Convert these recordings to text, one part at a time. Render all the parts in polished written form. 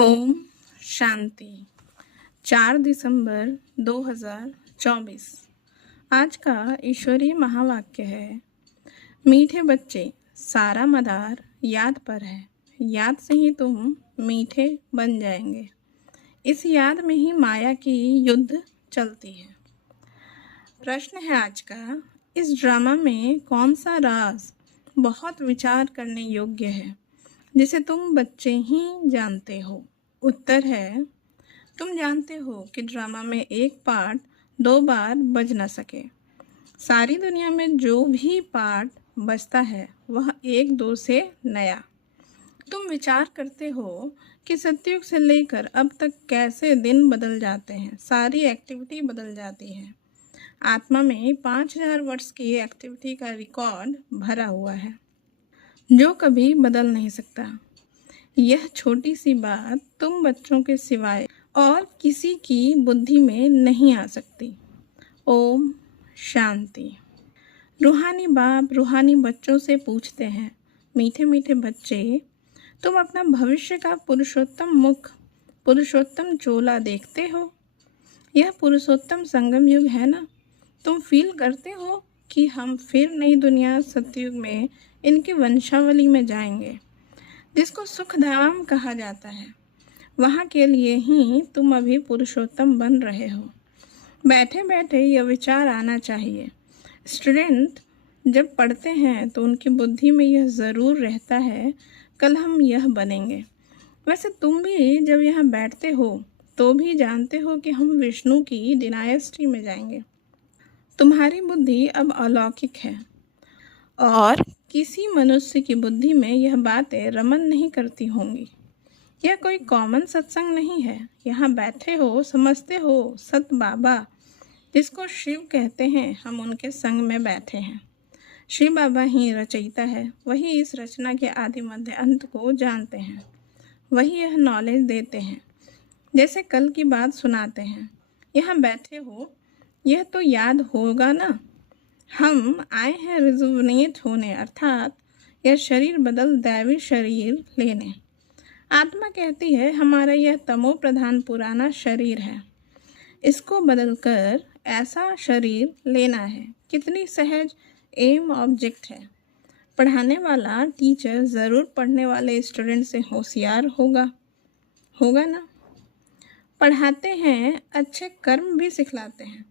ओम शांति। 4 दिसंबर 2024। आज का ईश्वरीय महावाक्य है, मीठे बच्चे, सारा मदार याद पर है। याद से ही तुम मीठे बन जाएंगे। इस याद में ही माया की युद्ध चलती है। प्रश्न है आज का, इस ड्रामा में कौन सा राज बहुत विचार करने योग्य है जिसे तुम बच्चे ही जानते हो? उत्तर है, तुम जानते हो कि ड्रामा में एक पार्ट 2 बार बज ना सके। सारी दुनिया में जो भी पार्ट बजता है वह 1-2 से नया। तुम विचार करते हो कि सतयुग से लेकर अब तक कैसे दिन बदल जाते हैं, सारी एक्टिविटी बदल जाती है। आत्मा में 5000 वर्ष की एक्टिविटी का रिकॉर्ड भरा हुआ है जो कभी बदल नहीं सकता। यह छोटी सी बात तुम बच्चों के सिवाय और किसी की बुद्धि में नहीं आ सकती। ओम शांति। रूहानी बाप रूहानी बच्चों से पूछते हैं, मीठे मीठे बच्चे, तुम अपना भविष्य का पुरुषोत्तम मुख, पुरुषोत्तम चोला देखते हो? यह पुरुषोत्तम संगम युग है ना? तुम फील करते हो कि हम फिर नई दुनिया सतयुग में इनकी वंशावली में जाएंगे, जिसको सुखधाम कहा जाता है। वहाँ के लिए ही तुम अभी पुरुषोत्तम बन रहे हो। बैठे बैठे यह विचार आना चाहिए। स्टूडेंट जब पढ़ते हैं तो उनकी बुद्धि में यह ज़रूर रहता है, कल हम यह बनेंगे। वैसे तुम भी जब यहाँ बैठते हो तो भी जानते हो कि हम विष्णु की डिनायस्टी में जाएंगे। तुम्हारी बुद्धि अब अलौकिक है और किसी मनुष्य की बुद्धि में यह बातें रमन नहीं करती होंगी। यह कोई कॉमन सत्संग नहीं है। यहाँ बैठे हो, समझते हो, सत बाबा जिसको शिव कहते हैं, हम उनके संग में बैठे हैं। शिव बाबा ही रचयिता है, वही इस रचना के आदि मध्य अंत को जानते हैं, वही यह नॉलेज देते हैं, जैसे कल की बात सुनाते हैं। यहाँ बैठे हो, यह तो याद होगा ना, हम आए हैं रिजुवनेट होने, अर्थात यह शरीर बदल दैवी शरीर लेने। आत्मा कहती है हमारा यह तमो प्रधान पुराना शरीर है, इसको बदलकर ऐसा शरीर लेना है। कितनी सहज एम ऑब्जेक्ट है। पढ़ाने वाला टीचर ज़रूर पढ़ने वाले स्टूडेंट से होशियार होगा ना? पढ़ाते हैं, अच्छे कर्म भी सिखलाते हैं।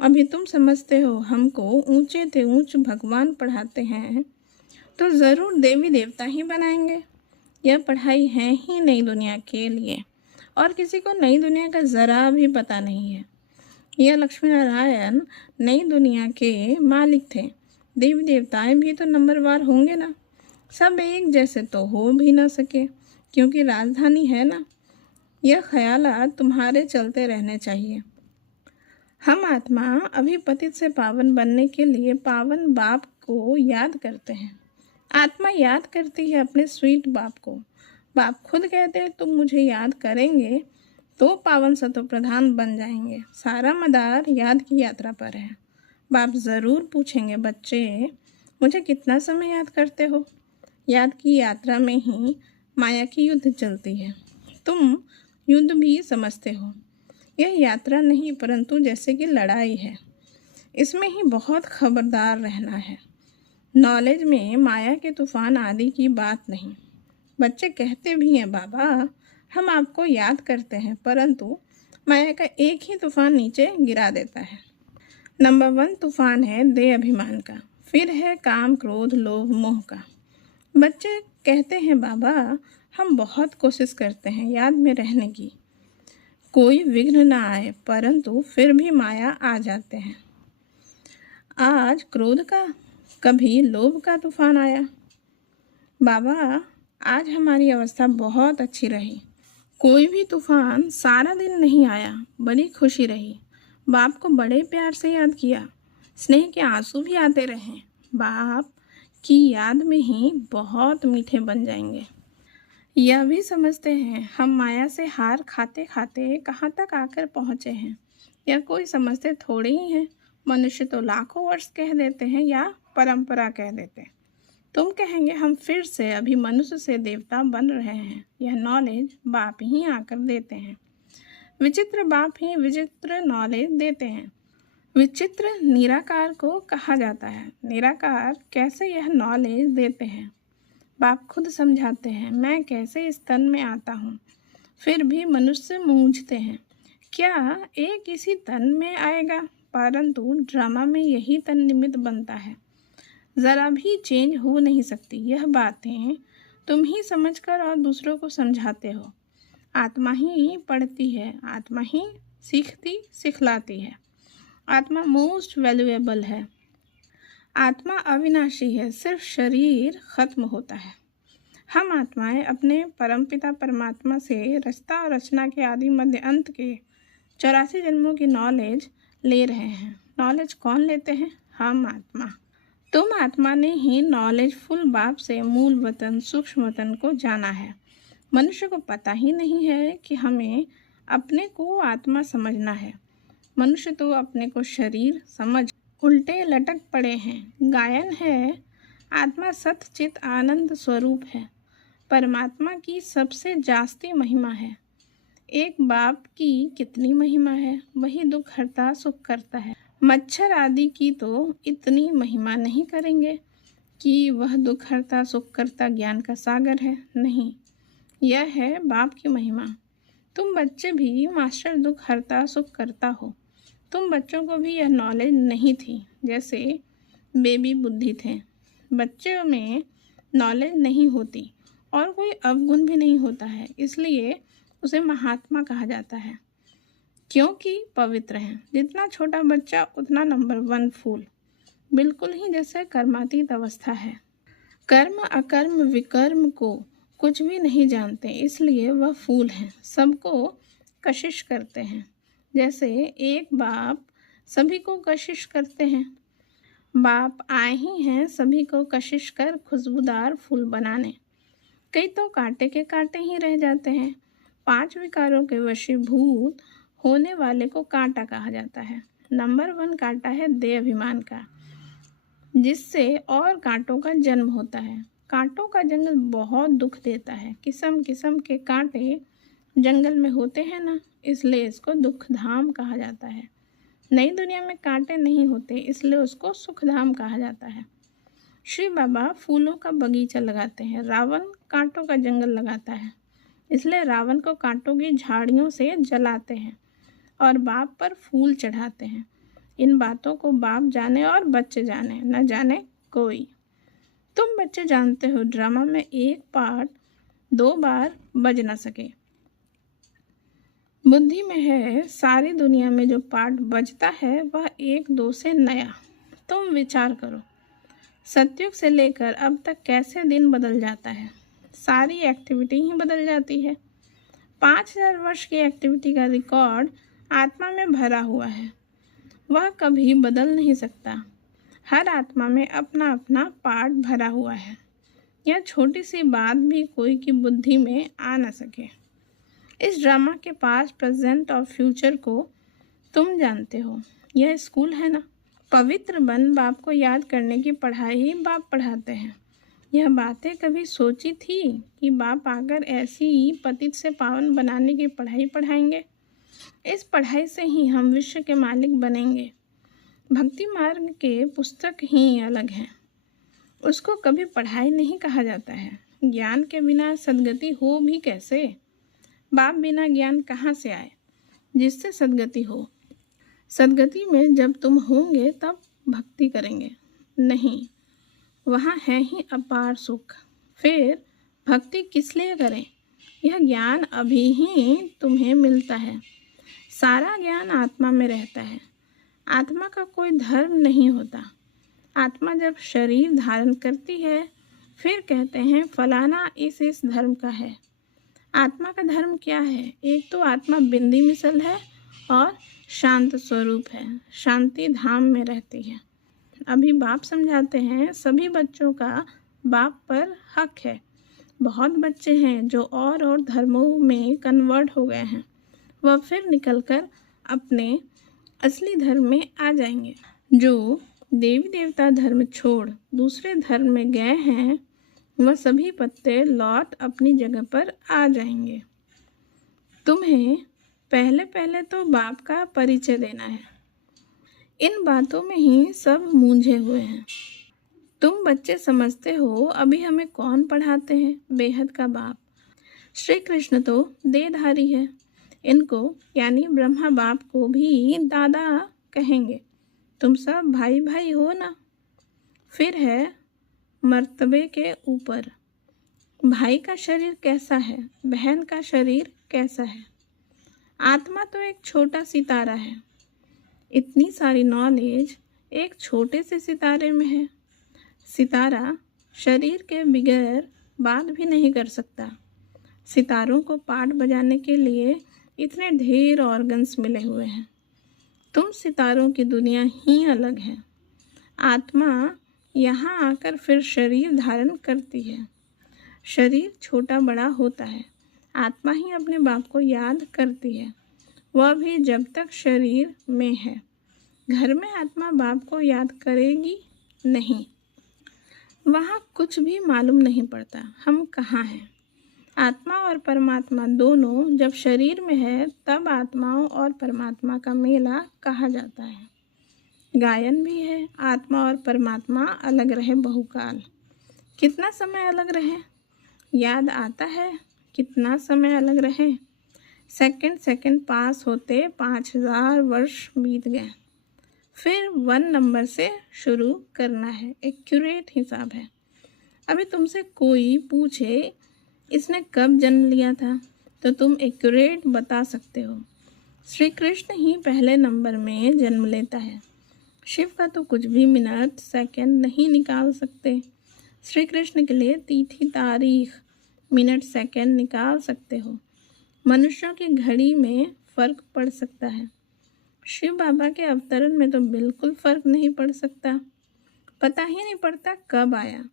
अभी तुम समझते हो हमको ऊंचे से ऊंच भगवान पढ़ाते हैं तो ज़रूर देवी देवता ही बनाएंगे। यह पढ़ाई है ही नई दुनिया के लिए और किसी को नई दुनिया का ज़रा भी पता नहीं है। यह लक्ष्मी नारायण नई दुनिया के मालिक थे। देवी देवताएं भी तो नंबरवार होंगे ना। सब एक जैसे तो हो भी ना सके क्योंकि राजधानी है ना। यह ख्यालात तुम्हारे चलते रहने चाहिए। हम आत्मा अभी पतित से पावन बनने के लिए पावन बाप को याद करते हैं। आत्मा याद करती है अपने स्वीट बाप को। बाप खुद कहते हैं तुम मुझे याद करेंगे तो पावन सतो प्रधान बन जाएंगे। सारा मदार याद की यात्रा पर है। बाप ज़रूर पूछेंगे, बच्चे मुझे कितना समय याद करते हो? याद की यात्रा में ही माया की युद्ध चलती है। तुम युद्ध भी समझते हो। यह यात्रा नहीं परंतु जैसे कि लड़ाई है। इसमें ही बहुत खबरदार रहना है। नॉलेज में माया के तूफान आदि की बात नहीं। बच्चे कहते भी हैं, बाबा हम आपको याद करते हैं, परंतु माया का एक ही तूफान नीचे गिरा देता है। नंबर 1 तूफान है देह अभिमान का, फिर है काम क्रोध लोभ मोह का। बच्चे कहते हैं, बाबा हम बहुत कोशिश करते हैं याद में रहने की, कोई विघ्न ना आए, परंतु फिर भी माया आ जाते हैं। आज क्रोध का, कभी लोभ का तूफान आया। बाबा आज हमारी अवस्था बहुत अच्छी रही, कोई भी तूफान सारा दिन नहीं आया, बड़ी खुशी रही। बाप को बड़े प्यार से याद किया, स्नेह के आंसू भी आते रहे। बाप की याद में ही बहुत मीठे बन जाएंगे। यह भी समझते हैं हम माया से हार खाते खाते कहाँ तक आकर पहुँचे हैं। यह कोई समझते थोड़े ही हैं। मनुष्य तो लाखों वर्ष कह देते हैं या परंपरा कह देते हैं। तुम कहेंगे हम फिर से अभी मनुष्य से देवता बन रहे हैं। यह नॉलेज बाप ही आकर देते हैं। विचित्र बाप ही विचित्र नॉलेज देते हैं। विचित्र निराकार को कहा जाता है। निराकार कैसे यह नॉलेज देते हैं? बाप खुद समझाते हैं। मैं कैसे इस तन में आता हूँ, फिर भी मनुष्य मूंझते हैं, क्या एक इसी तन में आएगा? परंतु ड्रामा में यही तन निमित्त बनता है, ज़रा भी चेंज हो नहीं सकती। यह बातें तुम ही समझकर और दूसरों को समझाते हो। आत्मा ही पढ़ती है, आत्मा ही सीखती सिखलाती है। आत्मा मोस्ट वैल्यूएबल है। आत्मा अविनाशी है, सिर्फ शरीर खत्म होता है। हम आत्माएं अपने परमपिता परमात्मा से रचता और रचना के आदि मध्य अंत के 84 जन्मों की नॉलेज ले रहे हैं। नॉलेज कौन लेते हैं? हम आत्मा। तुम आत्मा ने ही नॉलेज फुल बाप से मूल वतन सूक्ष्म वतन को जाना है। मनुष्य को पता ही नहीं है कि हमें अपने को आत्मा समझना है। मनुष्य तो अपने को शरीर समझ उल्टे लटक पड़े हैं। गायन है, आत्मा सतचित आनंद स्वरूप है। परमात्मा की सबसे जास्ती महिमा है। एक बाप की कितनी महिमा है, वही दुख हरता सुख करता है। मच्छर आदि की तो इतनी महिमा नहीं करेंगे कि वह दुख हरता सुख करता ज्ञान का सागर है। नहीं, यह है बाप की महिमा। तुम बच्चे भी मास्टर दुख हरता सुख करता हो। तुम बच्चों को भी यह नॉलेज नहीं थी, जैसे बेबी बुद्धि थे। बच्चों में नॉलेज नहीं होती और कोई अवगुण भी नहीं होता है, इसलिए उसे महात्मा कहा जाता है, क्योंकि पवित्र है। जितना छोटा बच्चा उतना नंबर 1 फूल, बिल्कुल ही जैसे कर्मातीत अवस्था है। कर्म अकर्म विकर्म को कुछ भी नहीं जानते, इसलिए वह फूल हैं। सबको कशिश करते हैं, जैसे एक बाप सभी को कशिश करते हैं। बाप आए ही हैं सभी को कशिश कर खुशबूदार फूल बनाने। कई तो कांटे के कांटे ही रह जाते हैं। 5 विकारों के वशीभूत होने वाले को कांटा कहा जाता है। नंबर 1 कांटा है देह अभिमान का, जिससे और कांटों का जन्म होता है। कांटों का जंगल बहुत दुख देता है। किस्म किस्म के कांटे जंगल में होते हैं ना, इसलिए इसको दुखधाम कहा जाता है। नई दुनिया में कांटे नहीं होते, इसलिए उसको सुखधाम कहा जाता है। श्री बाबा फूलों का बगीचा लगाते हैं। रावण कांटों का जंगल लगाता है, इसलिए रावण को कांटों की झाड़ियों से जलाते हैं और बाप पर फूल चढ़ाते हैं। इन बातों को बाप जाने और बच्चे जाने, न जाने कोई। तुम बच्चे जानते हो ड्रामा में एक पार्ट 2 बार बज न सके। बुद्धि में है सारी दुनिया में जो पार्ट बजता है वह 1-2 से नया। तुम विचार करो, सतयुग से लेकर अब तक कैसे दिन बदल जाता है। सारी एक्टिविटी ही बदल जाती है। 5000 वर्ष की एक्टिविटी का रिकॉर्ड आत्मा में भरा हुआ है, वह कभी बदल नहीं सकता। हर आत्मा में अपना अपना पार्ट भरा हुआ है। यह छोटी सी बात भी कोई की बुद्धि में आ न सके। इस ड्रामा के पास प्रेजेंट और फ्यूचर को तुम जानते हो। यह स्कूल है ना। पवित्र बन बाप को याद करने की पढ़ाई ही बाप पढ़ाते हैं। यह बातें कभी सोची थी कि बाप आकर ऐसी पतित से पावन बनाने की पढ़ाई पढ़ाएंगे? इस पढ़ाई से ही हम विश्व के मालिक बनेंगे। भक्ति मार्ग के पुस्तक ही अलग हैं, उसको कभी पढ़ाई नहीं कहा जाता है। ज्ञान के बिना सद्गति हो भी कैसे? बाप बिना ज्ञान कहाँ से आए जिससे सद्गति हो? सद्गति में जब तुम होंगे तब भक्ति करेंगे, नहीं, वहाँ है ही अपार सुख। फिर भक्ति किस लिए करें? यह ज्ञान अभी ही तुम्हें मिलता है। सारा ज्ञान आत्मा में रहता है। आत्मा का कोई धर्म नहीं होता। आत्मा जब शरीर धारण करती है फिर कहते हैं फलाना इस धर्म का है। आत्मा का धर्म क्या है? एक तो आत्मा बिंदी मिसल है और शांत स्वरूप है, शांति धाम में रहती है। अभी बाप समझाते हैं सभी बच्चों का बाप पर हक है। बहुत बच्चे हैं जो और धर्मों में कन्वर्ट हो गए हैं, वह फिर निकलकर अपने असली धर्म में आ जाएंगे। जो देवी देवता धर्म छोड़ दूसरे धर्म में गए हैं, वह सभी पत्ते लौट अपनी जगह पर आ जाएंगे। तुम्हें पहले पहले तो बाप का परिचय देना है। इन बातों में ही सब मूंझे हुए हैं। तुम बच्चे समझते हो अभी हमें कौन पढ़ाते हैं? बेहद का बाप। श्री कृष्ण तो देहधारी है। इनको यानी ब्रह्मा बाप को भी दादा कहेंगे। तुम सब भाई भाई हो ना। फिर है मर्तबे के ऊपर, भाई का शरीर कैसा है, बहन का शरीर कैसा है। आत्मा तो एक छोटा सितारा है। इतनी सारी नॉलेज एक छोटे से सितारे में है। सितारा शरीर के बगैर बात भी नहीं कर सकता। सितारों को पाठ बजाने के लिए इतने ढेर ऑर्गन्स मिले हुए हैं। तुम सितारों की दुनिया ही अलग है। आत्मा यहाँ आकर फिर शरीर धारण करती है। शरीर छोटा बड़ा होता है। आत्मा ही अपने बाप को याद करती है, वह भी जब तक शरीर में है। घर में आत्मा बाप को याद करेगी नहीं। वहाँ कुछ भी मालूम नहीं पड़ता हम कहाँ हैं। आत्मा और परमात्मा दोनों जब शरीर में है तब आत्माओं और परमात्मा का मेला कहा जाता है। गायन भी है, आत्मा और परमात्मा अलग रहे बहुकाल। कितना समय अलग रहे? याद आता है कितना समय अलग रहे? सेकंड सेकंड पास होते 5000 वर्ष बीत गए। फिर 1 नंबर से शुरू करना है। एक्यूरेट हिसाब है। अभी तुमसे कोई पूछे इसने कब जन्म लिया था तो तुम एक्यूरेट बता सकते हो। श्री कृष्ण ही पहले नंबर में जन्म लेता है। शिव का तो कुछ भी मिनट सेकंड नहीं निकाल सकते। श्री कृष्ण के लिए तिथि तारीख मिनट सेकंड निकाल सकते हो। मनुष्यों की घड़ी में फ़र्क पड़ सकता है। शिव बाबा के अवतरण में तो बिल्कुल फ़र्क नहीं पड़ सकता। पता ही नहीं पड़ता कब आया।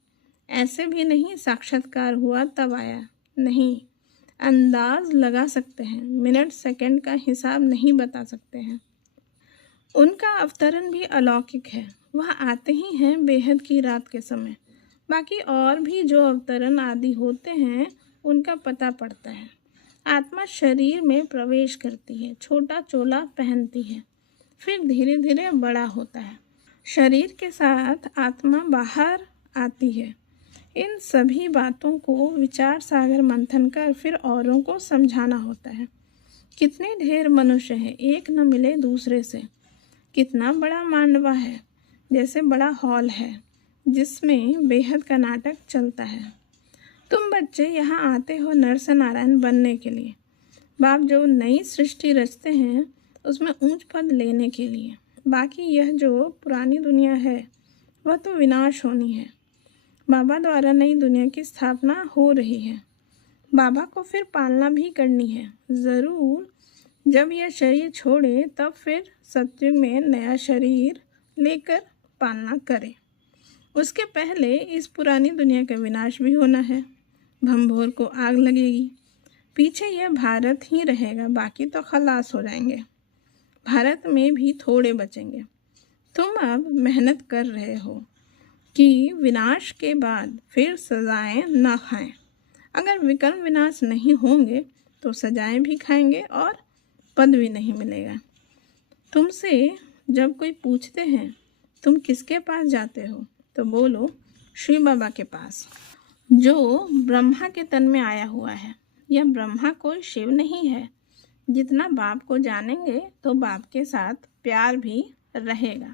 ऐसे भी नहीं साक्षात्कार हुआ तब आया, नहीं। अंदाज लगा सकते हैं, मिनट सेकंड का हिसाब नहीं बता सकते हैं। उनका अवतरण भी अलौकिक है। वह आते ही हैं बेहद की रात के समय। बाकी और भी जो अवतरण आदि होते हैं उनका पता पड़ता है। आत्मा शरीर में प्रवेश करती है, छोटा चोला पहनती है, फिर धीरे धीरे बड़ा होता है। शरीर के साथ आत्मा बाहर आती है। इन सभी बातों को विचार सागर मंथन कर फिर औरों को समझाना होता है। कितने ढेर मनुष्य हैं, एक न मिले दूसरे से। कितना बड़ा मांडवा है, जैसे बड़ा हॉल है जिसमें बेहद का नाटक चलता है। तुम बच्चे यहाँ आते हो नरस नारायण बनने के लिए। बाप जो नई सृष्टि रचते हैं उसमें ऊंच पद लेने के लिए। बाकी यह जो पुरानी दुनिया है वह तो विनाश होनी है। बाबा द्वारा नई दुनिया की स्थापना हो रही है। बाबा को फिर पालना भी करनी है ज़रूर। जब यह शरीर छोड़े तब फिर सत्युग में नया शरीर लेकर पालना करे। उसके पहले इस पुरानी दुनिया का विनाश भी होना है। भंभोर को आग लगेगी। पीछे यह भारत ही रहेगा, बाकी तो खलास हो जाएंगे। भारत में भी थोड़े बचेंगे। तुम अब मेहनत कर रहे हो कि विनाश के बाद फिर सजाएं ना खाएं। अगर विकर्म विनाश नहीं होंगे तो सजाएं भी खाएंगे और पद भी नहीं मिलेगा। तुमसे जब कोई पूछते हैं तुम किसके पास जाते हो तो बोलो शिव बाबा के पास, जो ब्रह्मा के तन में आया हुआ है। यह ब्रह्मा कोई शिव नहीं है। जितना बाप को जानेंगे तो बाप के साथ प्यार भी रहेगा।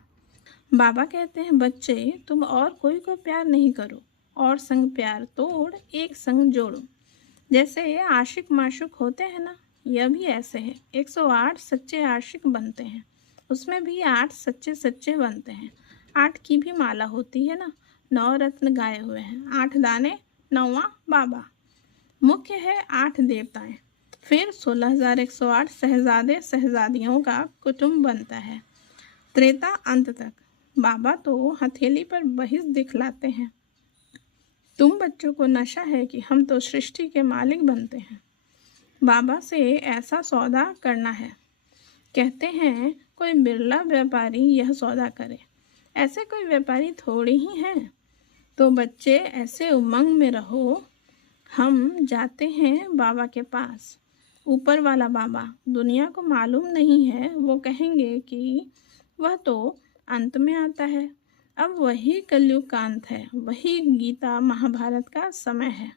बाबा कहते हैं बच्चे तुम और कोई को प्यार नहीं करो, और संग प्यार तोड़ एक संग जोड़ो। जैसे आशिक माशुक होते हैं ना, यह भी ऐसे है। 108 सच्चे आशिक बनते हैं, उसमें भी 8 सच्चे सच्चे बनते हैं। 8 की भी माला होती है ना, 9 रत्न गाए हुए हैं, 8 दाने, 9वां बाबा। मुख्य है 8 देवताएं, फिर 16,108 शहजादे शहजादियों का कुटुंब बनता है। त्रेता अंत तक। बाबा तो हथेली पर बहिस दिखलाते हैं। तुम बच्चों को नशा है कि हम तो सृष्टि के मालिक बनते हैं। बाबा से ऐसा सौदा करना है। कहते हैं कोई बिरला व्यापारी यह सौदा करे। ऐसे कोई व्यापारी थोड़े ही हैं। तो बच्चे ऐसे उमंग में रहो। हम जाते हैं बाबा के पास। ऊपर वाला बाबा, दुनिया को मालूम नहीं है, वो कहेंगे कि वह तो अंत में आता है। अब वही कलयुग का अंत है, वही गीता महाभारत का समय है,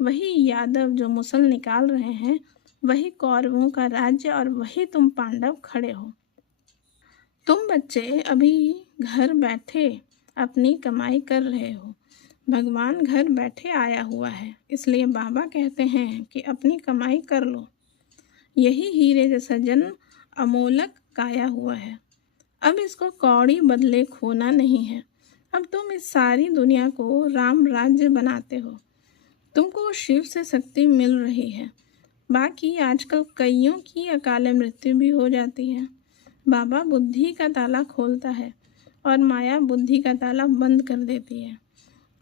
वही यादव जो मुसल निकाल रहे हैं, वही कौरवों का राज्य और वही तुम पांडव खड़े हो। तुम बच्चे अभी घर बैठे अपनी कमाई कर रहे हो। भगवान घर बैठे आया हुआ है, इसलिए बाबा कहते हैं कि अपनी कमाई कर लो। यही हीरे जैसा जन्म अमोलक काया हुआ है। अब इसको कौड़ी बदले खोना नहीं है। अब तुम इस सारी दुनिया को राम राज्य बनाते हो। तुमको शिव से शक्ति मिल रही है। बाकी आजकल कईयों की अकाले मृत्यु भी हो जाती है। बाबा बुद्धि का ताला खोलता है और माया बुद्धि का ताला बंद कर देती है।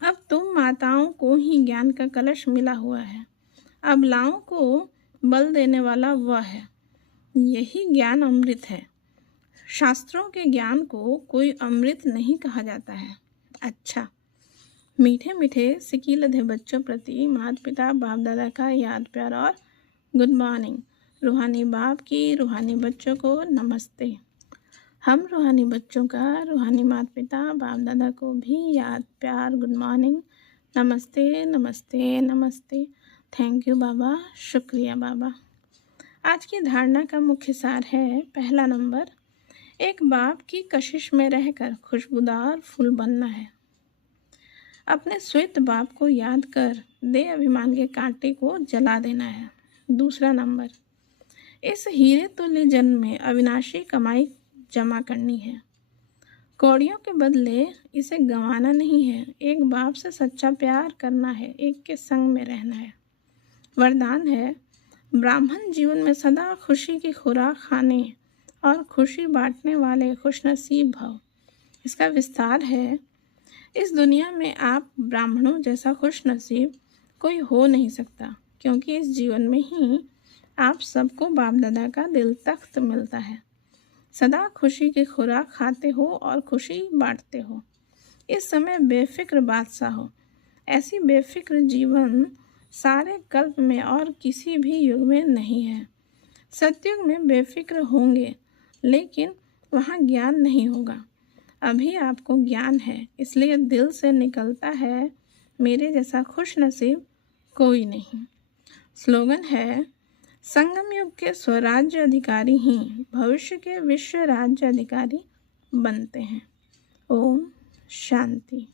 अब तुम माताओं को ही ज्ञान का कलश मिला हुआ है। अबलाओं को बल देने वाला वह है। यही ज्ञान अमृत है। शास्त्रों के ज्ञान को कोई अमृत नहीं कहा जाता है। अच्छा, मीठे मीठे सिकीलधे बच्चों प्रति माता पिता बाप दादा का याद प्यार और गुड मॉर्निंग। रूहानी बाप की रूहानी बच्चों को नमस्ते। हम रूहानी बच्चों का रूहानी माता पिता बाप दादा को भी याद प्यार गुड मॉर्निंग, नमस्ते नमस्ते नमस्ते। थैंक यू बाबा, शुक्रिया बाबा। आज की धारणा का मुख्य सार है, पहला नंबर, एक बाप की कशिश में रहकर खुशबूदार फूल बनना है। अपने श्वेत बाप को याद कर दे अभिमान के कांटे को जला देना है। दूसरा नंबर, इस हीरे तुल्य जन्म में अविनाशी कमाई जमा करनी है। कौड़ियों के बदले इसे गंवाना नहीं है। एक बाप से सच्चा प्यार करना है, एक के संग में रहना है। वरदान है, ब्राह्मण जीवन में सदा खुशी की खुराक खाने और खुशी बांटने वाले खुशनसीब भव। इसका विस्तार है, इस दुनिया में आप ब्राह्मणों जैसा खुशनसीब कोई हो नहीं सकता, क्योंकि इस जीवन में ही आप सबको बाप दादा का दिल तख्त मिलता है। सदा खुशी की खुराक खाते हो और खुशी बांटते हो। इस समय बेफिक्र बादशाह हो। ऐसी बेफिक्र जीवन सारे कल्प में और किसी भी युग में नहीं है। सतयुग में बेफिक्र होंगे, लेकिन वहाँ ज्ञान नहीं होगा। अभी आपको ज्ञान है, इसलिए दिल से निकलता है, मेरे जैसा खुश नसीब कोई नहीं। स्लोगन है, संगम युग के स्वराज्य अधिकारी ही भविष्य के विश्व राज्य अधिकारी बनते हैं। ओम शांति।